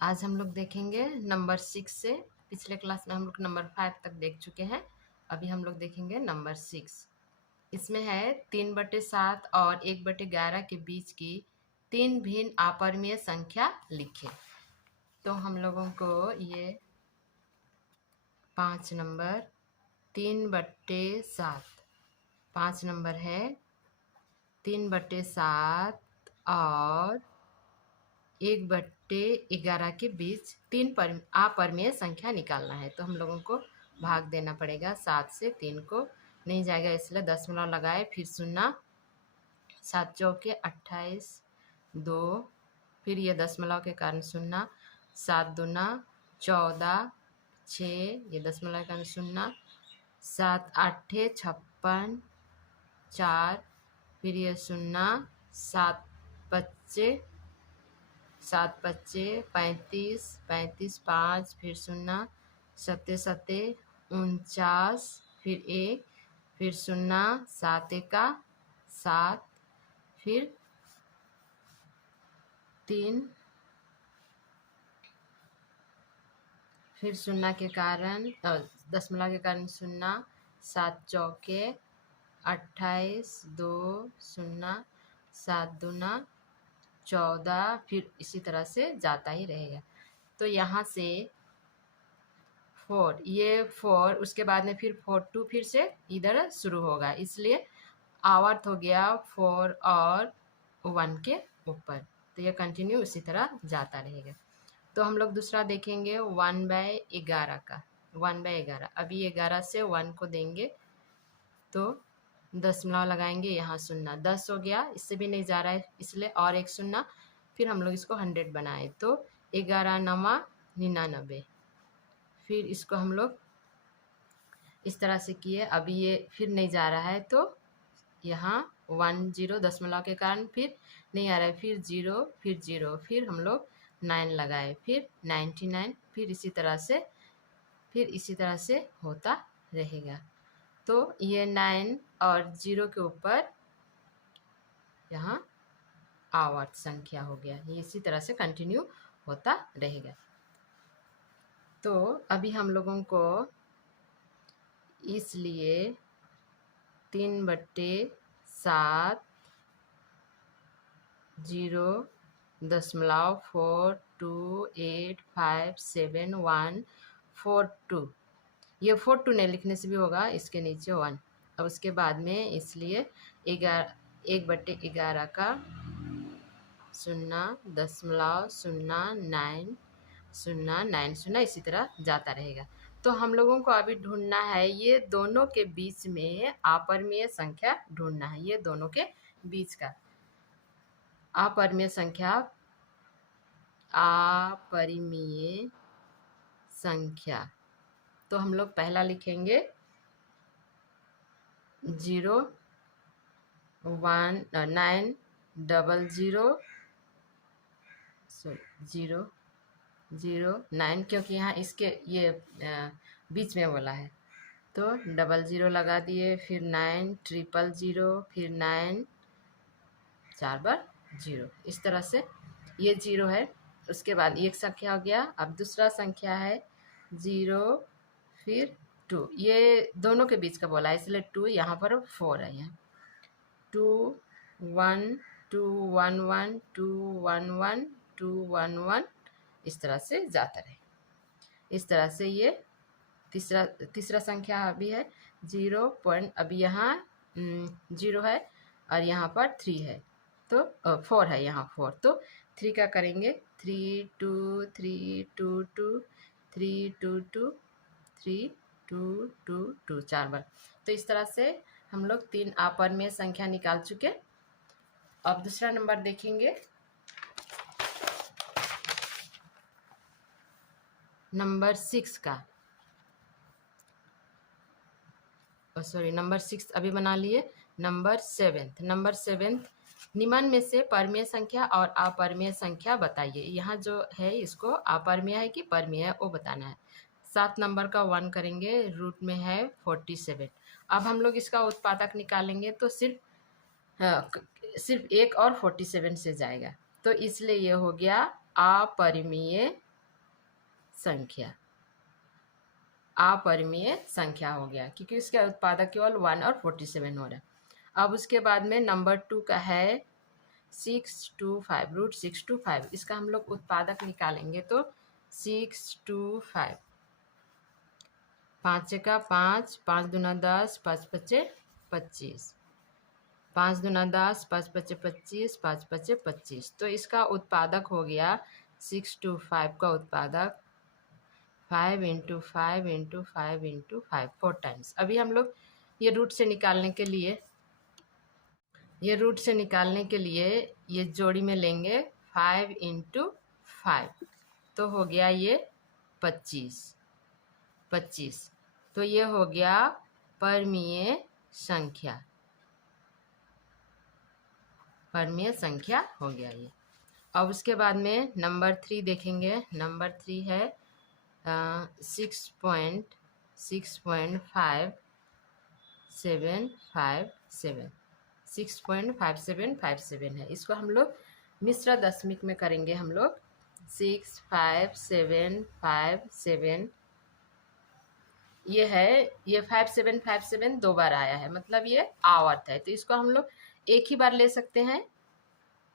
आज हम लोग देखेंगे नंबर 6 से। पिछले क्लास में हम लोग नंबर 5 तक देख चुके हैं। अभी हम लोग देखेंगे नंबर 6। इसमें है 3/7 और 1/11 के बीच की 3 भिन्न अपरिमेय संख्या लिखें। तो हम लोगों को ये 5 नंबर 3/7 5 नंबर है 3/7 और 1/11 के बीच 3 अपरिमेय संख्या निकालना है। तो हम लोगों को भाग देना पड़ेगा। 7 से 3 को नहीं जाएगा, इसलिए दशमलव लगाए, फिर शून्य, 7 चौके 28, 2, फिर ये दशमलव के कारण शून्य, 7 दूना 14, 6, ये दशमलव के कारण शून्य, 7 आठे 56, 4, फिर ये शून्य, 7 पच्चे 35, 35 5, फिर शून्य, 7 7 49, फिर 1, फिर शून्य, 7 एका 7, फिर 3, फिर शून्य के कारण दशमलव के कारण शून्य, 7 चौके 28, 2 शून्य, 7 दूना 14, फिर इसी तरह से जाता ही रहेगा। तो यहाँ से 4, ये 4, उसके बाद में फिर 4 2 फिर से इधर शुरू होगा, इसलिए आवर्त हो गया 4 और 1 के ऊपर। तो ये कंटिन्यू इसी तरह जाता रहेगा। तो हम लोग दूसरा देखेंगे 1/11 का। 1/11, अभी 11 से 1 को देंगे तो दशमलव लगाएंगे, यहाँ शून्य, 10 हो गया, इससे भी नहीं जा रहा है इसलिए और एक शून्य, फिर हम लोग इसको 100 बनाए तो 11 9 99, फिर इसको हम लोग इस तरह से किए। अभी ये फिर नहीं जा रहा है तो यहाँ 1 0 दशमलव के कारण फिर नहीं आ रहा है, फिर 0, फिर 0, फिर हम लोग 9 लगाए, फिर 99, फिर इसी तरह से होता रहेगा। तो ये 9 और 0 के ऊपर यहाँ आवर्त संख्या हो गया। ये इसी तरह से कंटिन्यू होता रहेगा। तो अभी हम लोगों को इसलिए 3/7 0.42857 142, ये 42 नहीं लिखने से भी होगा, इसके नीचे 1। अब उसके बाद में इसलिए 1/11 का 0.09090, इसी तरह जाता रहेगा। तो हम लोगों को अभी ढूंढना है ये दोनों के बीच में अपरिमेय संख्या ढूंढना है। ये दोनों के बीच का अपरिमेय संख्या। तो हम लोग पहला लिखेंगे 0 1 9 00 0 0 9, क्योंकि यहाँ इसके ये बीच में वाला है तो 00 लगा दिए, फिर 9 000, फिर 9 4 बार 0, इस तरह से ये 0 है। उसके बाद एक संख्या हो गया। अब दूसरा संख्या है 0 फिर 2, ये दोनों के बीच का बोला है इसलिए 2, यहाँ पर 4 है, यहाँ 2 1 2 1 1 2 1 1 2 1 1, इस तरह से जाता रहे। इस तरह से ये तीसरा संख्या अभी है 0 पॉइंट, अभी यहाँ 0 है और यहाँ पर 3 है तो 4 है, यहाँ 4, तो 3 का करेंगे 3 2 3 2 2 3 2 2 3 2 2 2, 4 बार। तो इस तरह से हम लोग 3 अपरिमेय संख्या निकाल चुके। अब दूसरा नंबर देखेंगे, नंबर 6 का। सॉरी, नंबर 6 अभी बना लिए। नंबर 7 निम्न में से परिमेय संख्या और अपरिमेय संख्या बताइए। यहाँ जो है इसको अपरिमेय है कि परिमेय है वो बताना है। 7 नंबर का 1 करेंगे, रूट में है 47। अब हम लोग इसका उत्पादक निकालेंगे तो सिर्फ 1 और 47 से जाएगा, तो इसलिए ये हो गया अपरिमेय संख्या, अपरिमेय संख्या हो गया, क्योंकि इसका उत्पादक केवल 1 और 47 हो रहा है। अब उसके बाद में नंबर 2 का है 625, रूट 625। इसका हम लोग उत्पादक निकालेंगे तो 625, 5 का 5, 5 दूना 10, 5 पचे 25, 5 दूना 10, 5 पचे 25, 5 पचे 25। तो इसका उत्पादक हो गया 625 का उत्पादक 5 इंटू 5 इंटू 5 इंटू 5, 4 टाइम्स। अभी हम लोग ये रूट से निकालने के लिए ये जोड़ी में लेंगे 5 इंटू 5, तो हो गया ये 25। तो ये हो गया परमीय संख्या, हो गया ये। अब उसके बाद में नंबर 3 देखेंगे। नंबर 3 है 6.5757 है। इसको हम लोग मिश्र दशमिक में करेंगे। हम लोग 65757 ये है, ये 5757 दो बार आया है, मतलब ये आवर्त है, तो इसको हम लोग एक ही बार ले सकते हैं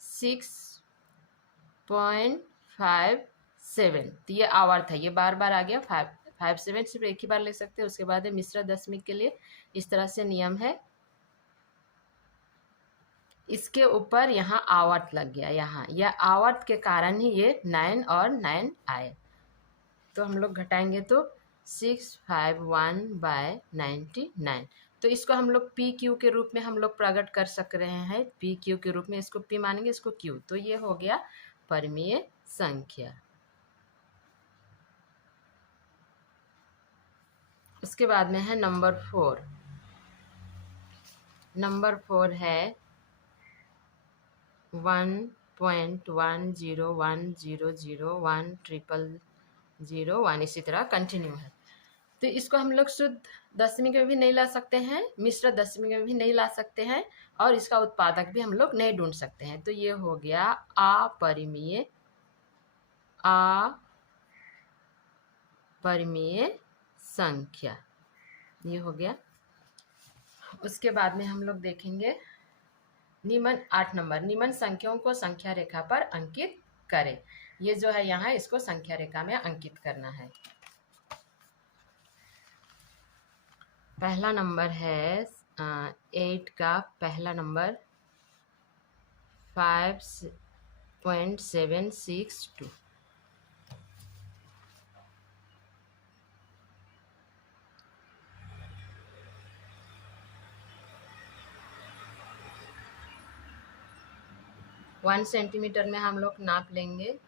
6.57। तो ये आवर्त है, ये बार बार आ गया 57 सिर्फ एक ही बार ले सकते हैं। उसके बाद मिश्र दशमिक के लिए इस तरह से नियम है, इसके ऊपर यहाँ आवर्त लग गया, यहाँ यह आवर्त के कारण ही ये 9 और 9 आए। तो हम लोग घटाएंगे तो 651/99। तो इसको हम लोग पी क्यू के रूप में हम लोग प्रकट कर सक रहे हैं, पी क्यू के रूप में। इसको पी मानेंगे, इसको क्यू, तो ये हो गया परमीय संख्या। उसके बाद में है नंबर 4। नंबर 4 है 1.101001001 इसी तरह कंटिन्यू है। तो इसको हम लोग शुद्ध दशमिक में भी नहीं ला सकते हैं, मिश्र दशमिक में भी नहीं ला सकते हैं, और इसका उत्पादक भी हम लोग नहीं ढूंढ सकते हैं। तो ये हो गया अपरिमेय संख्या, ये हो गया। उसके बाद में हम लोग देखेंगे निम्न 8 नंबर, निम्न संख्याओं को संख्या रेखा पर अंकित करें। ये जो है यहाँ, इसको संख्या रेखा में अंकित करना है। पहला नंबर है 8 का पहला नंबर 5.762। वन सेंटीमीटर में हम लोग नाप लेंगे।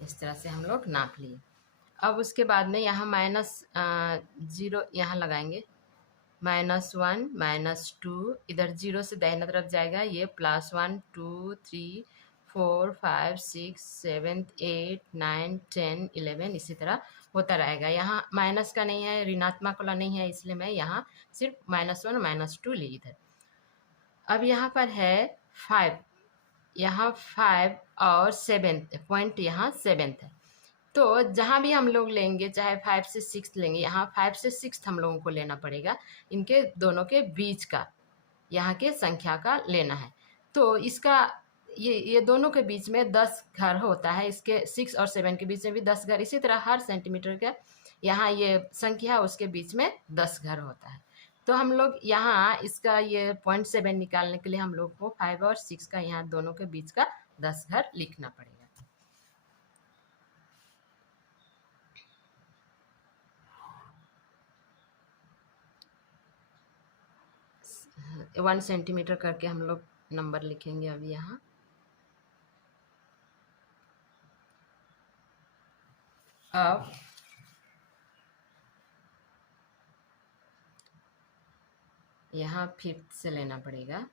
इस तरह से हम लोग नाप लिए। अब उसके बाद में यहाँ -0 यहाँ लगाएंगे, -1 -2, इधर 0 से दाहिना तरफ जाएगा, ये +1 2 3 4 5 6 7 8 9 10 11 इसी तरह होता रहेगा। यहाँ माइनस का नहीं है, ऋणात्मक वाला नहीं है, इसलिए मैं यहाँ सिर्फ -1 -2 ली इधर। अब यहाँ पर है 5, यहाँ 5 और 7 पॉइंट, यहाँ 7 है। तो जहाँ भी हम लोग लेंगे, चाहे 5 से 6 लेंगे, यहाँ 5 से 6 हम लोगों को लेना पड़ेगा, इनके दोनों के बीच का, यहाँ के संख्या का लेना है। तो इसका ये दोनों के बीच में 10 घर होता है, इसके 6 और 7 के बीच में भी 10 घर। इसी तरह हर सेंटीमीटर का यहाँ ये संख्या, उसके बीच में 10 घर होता है। तो हम लोग यहाँ इसका ये 0.7 निकालने के लिए हम लोग को 5 और 6 का यहाँ दोनों के बीच का 10 घर लिखना पड़ेगा। 1 सेंटीमीटर करके हम लोग नंबर लिखेंगे अभी यहाँ। अब यहाँ 5th से लेना पड़ेगा।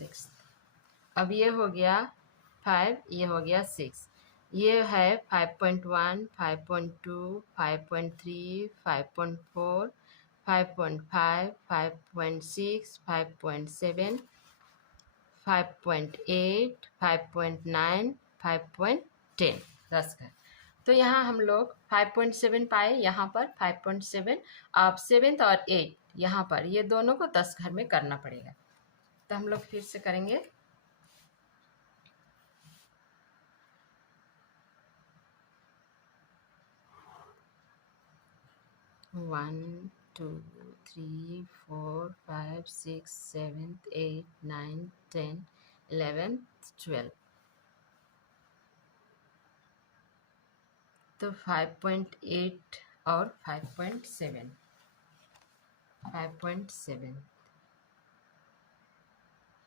6। अब ये हो गया 5, ये हो गया 6। ये है 5.1, 5.2, 5.3, 5.4, 5.5, 5.6, 5.7, 5.8, 5.9, 5.10, 10 घर। तो यहाँ हम लोग 5.7 पाए, यहाँ पर 5.7। अब 7th और 8 यहाँ पर, ये दोनों को 10 घर में करना पड़ेगा। तो हम लोग फिर से करेंगे। 1, 2, 3, 4, 5, 6, 7, 8, 9, 10, 11, 12। तो 5.8 और 5.7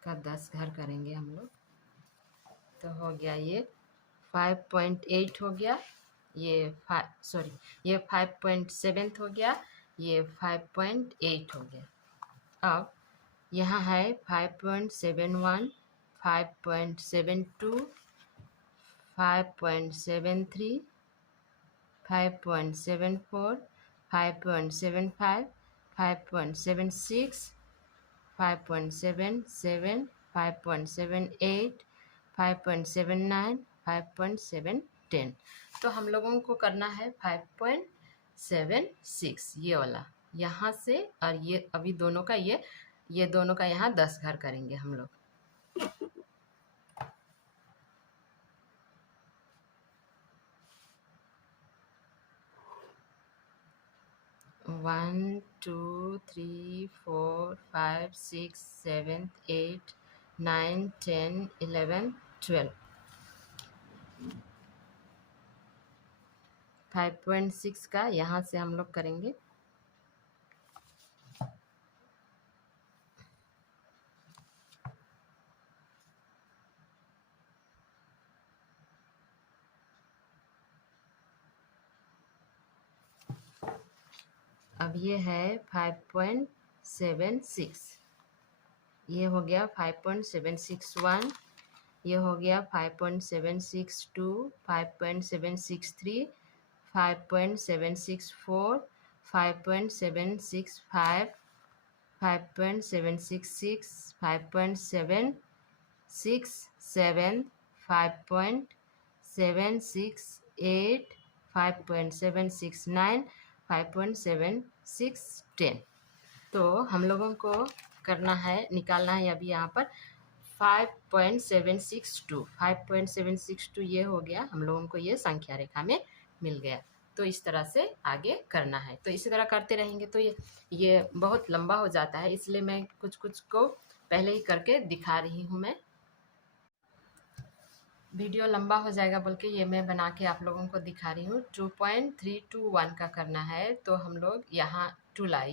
का 10 घर करेंगे हम लोग। तो हो गया ये 5.8 हो गया, ये 5.7 हो गया, ये 5.8 हो गया। अब यहाँ है 5.71, 5.72, 5.73, 5.74, 5.75, 5.76, 5.77, 5.78, 5.79, 5.710। तो हम लोगों को करना है 5.76 ये वाला यहाँ से, और ये अभी दोनों का ये दोनों का यहाँ 10 घर करेंगे हम लोग। 1, 2, 3, 4, 5, 6, 7, 8, 9, 10, 11, 12। 5.6 का यहाँ से हम लोग करेंगे। अब ये है 5.76, ये हो गया 5.761, ये हो गया 5.762, 5.763, 5.764, 5.765, 5.766, 5.767, 5.768, 5.769, 5.7610। तो हम लोगों को करना है, निकालना है अभी यहाँ पर 5.762। 5.762 ये हो गया, हम लोगों को ये संख्या रेखा में मिल गया। तो इस तरह से आगे करना है। तो इसी तरह करते रहेंगे तो ये बहुत लंबा हो जाता है, इसलिए मैं कुछ कुछ को पहले ही करके दिखा रही हूँ। मैं वीडियो लंबा हो जाएगा बोल के ये मैं बना के आप लोगों को दिखा रही हूँ। 2.321 का करना है, तो हम लोग यहाँ 2 लाए,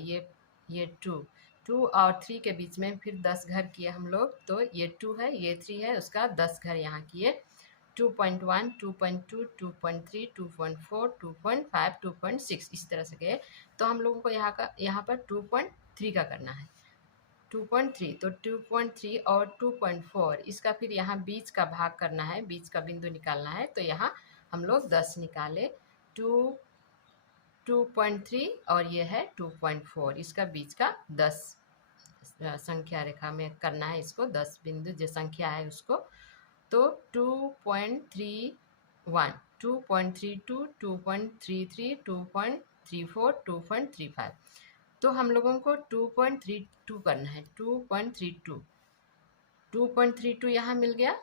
ये 2 और 3 के बीच में फिर 10 घर किए हम लोग। तो ये 2 है, ये 3 है, उसका 10 घर यहाँ किए। 2.1, 2.2, 2.3, 2.4, 2.5, 2.6 इस तरह से गए। तो हम लोगों को यहाँ पर 2.3 का करना है। 2.3, तो 2.3 और 2.4 इसका फिर यहाँ बीच का भाग करना है, बीच का बिंदु निकालना है। तो यहाँ हम लोग 10 निकाले, 2.3 और ये है 2.4, इसका बीच का 10 संख्या रेखा में करना है इसको, 10 बिंदु जो संख्या है उसको। तो 2.31, 2.32, 2.33, 2.34, 2.35। तो हम लोगों को 2.32 करना है, 2.32 यहाँ मिल गया।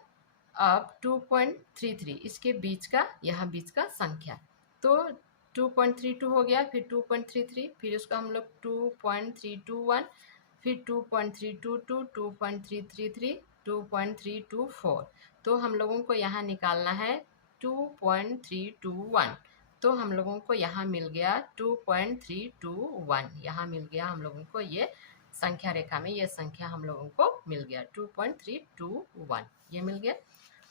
अब 2.33 इसके बीच का, यहाँ बीच का संख्या, तो 2.32 हो गया, फिर 2.33, फिर उसका हम लोग 2.321, फिर 2.322, 2.333, 2.324। तो हम लोगों को यहाँ निकालना है 2.321। तो हम लोगों को यहाँ मिल गया 2.321, यहाँ मिल गया हम लोगों को ये संख्या रेखा में, ये संख्या हम लोगों को मिल गया 2.321, ये मिल गया।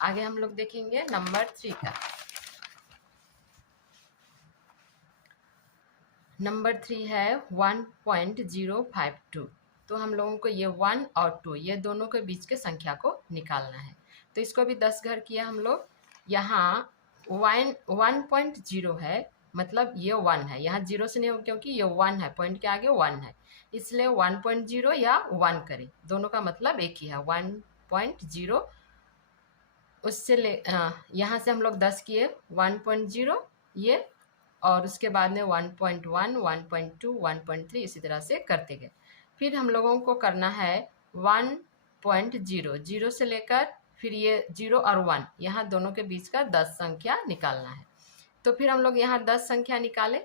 आगे हम लोग देखेंगे नंबर 3 का। नंबर 3 है 1.052। तो हम लोगों को ये 1 और 2 ये दोनों के बीच के संख्या को निकालना है। तो इसको भी 10 घर किया हम लोग। यहाँ 1.0 है, मतलब ये 1 है, यहाँ 0 से नहीं हो क्योंकि ये 1 है, पॉइंट के आगे 1 है, इसलिए 1.0 या 1 करें, दोनों का मतलब एक ही है 1.0। उससे यहाँ से हम लोग 10 किए 1.0 ये, और उसके बाद में 1.1, 1.2, 1.3 इसी तरह से करते गए। फिर हम लोगों को करना है 1.0, 0 से लेकर फिर ये 0 और 1 यहाँ दोनों के बीच का 10 संख्या निकालना है। तो फिर हम लोग यहाँ 10 संख्या निकाले,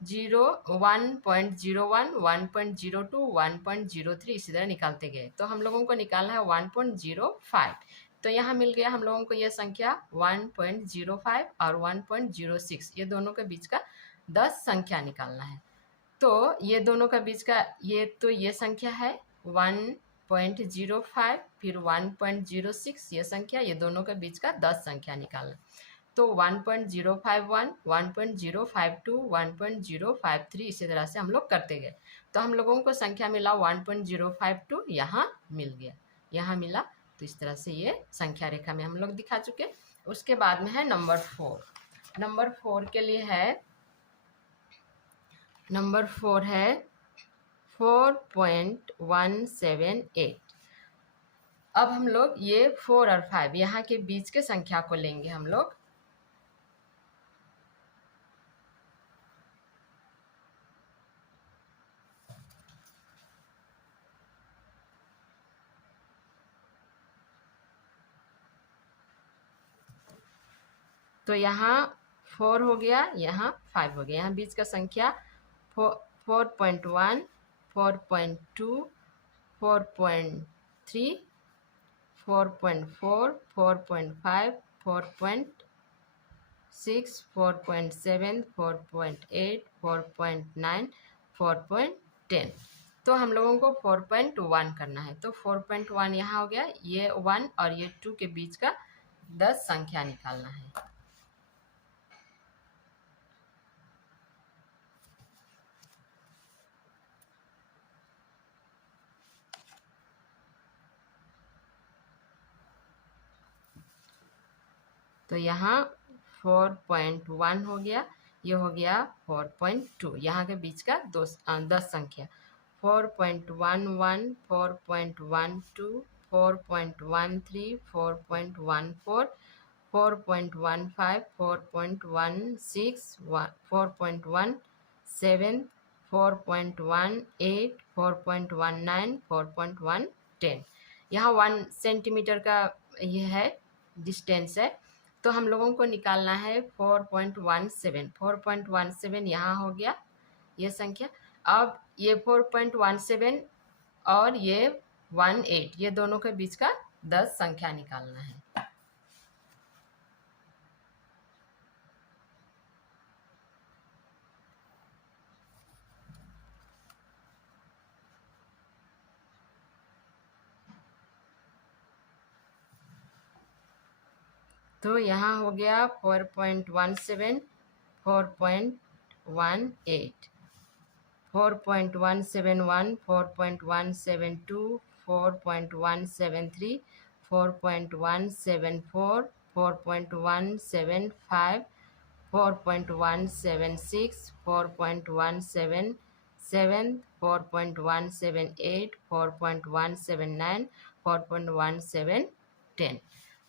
0, 1.01, 1.02, 1.03 इसी तरह निकालते गए। तो हम लोगों को निकालना है 1.05। तो यहाँ मिल गया हम लोगों को यह संख्या 1.05 और 1.06 ये दोनों के बीच का 10 संख्या निकालना है। तो ये दोनों का बीच का ये संख्या है 1.05, फिर 1.06 ये संख्या, ये दोनों के बीच का 10 संख्या निकालना। तो 1.051, 1.052, 1.053 इसी तरह से हम लोग करते गए। तो हम लोगों को संख्या मिला 1.052, यहाँ मिल गया, यहाँ मिला। तो इस तरह से ये संख्या रेखा में हम लोग दिखा चुके। उसके बाद में है नंबर 4। नंबर 4 के लिए है, नंबर 4 है 4.178। अब हम लोग ये 4 और 5 यहाँ के बीच के संख्या को लेंगे हम लोग। तो यहाँ 4 हो गया, यहाँ 5 हो गया, यहाँ बीच का संख्या 4.1, 4.2, 4.3, 4.4, 4.5, 4.6, 4.7, 4.8, 4.9, 4.10। तो हम लोगों को 4.1 करना है। तो 4.1 यहाँ हो गया, ये 1 और ये 2 के बीच का 10 संख्या निकालना है। तो यहाँ 4.1 हो गया, ये हो गया 4.2, यहाँ के बीच का 10 संख्या 4.11, 4.12, 4.13, 4.14, 4.15, 4.16, 4.17, 4.18, 4.19, 4.110। यहाँ 1 सेंटीमीटर का ये है डिस्टेंस है। तो हम लोगों को निकालना है 4.17। 4.17 यहाँ हो गया ये संख्या। अब ये 4.17 और ये 18 ये दोनों के बीच का 10 संख्या निकालना है। तो यहाँ हो गया 4.17, 4.18, 4.171, 4.172, 4.173, 4.174, 4.175, 4.176, 4.177, 4.178, 4.179, 4.1710।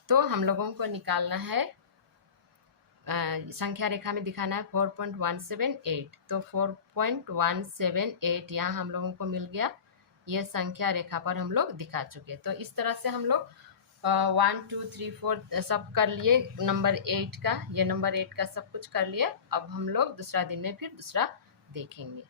तो हम लोगों को निकालना है, संख्या रेखा में दिखाना है 4.178। तो 4.178 यहाँ हम लोगों को मिल गया, ये संख्या रेखा पर हम लोग दिखा चुके। तो इस तरह से हम लोग 1 2 3 4 सब कर लिए। नंबर 8 का, ये नंबर 8 का सब कुछ कर लिए। अब हम लोग दूसरा दिन में फिर दूसरा देखेंगे।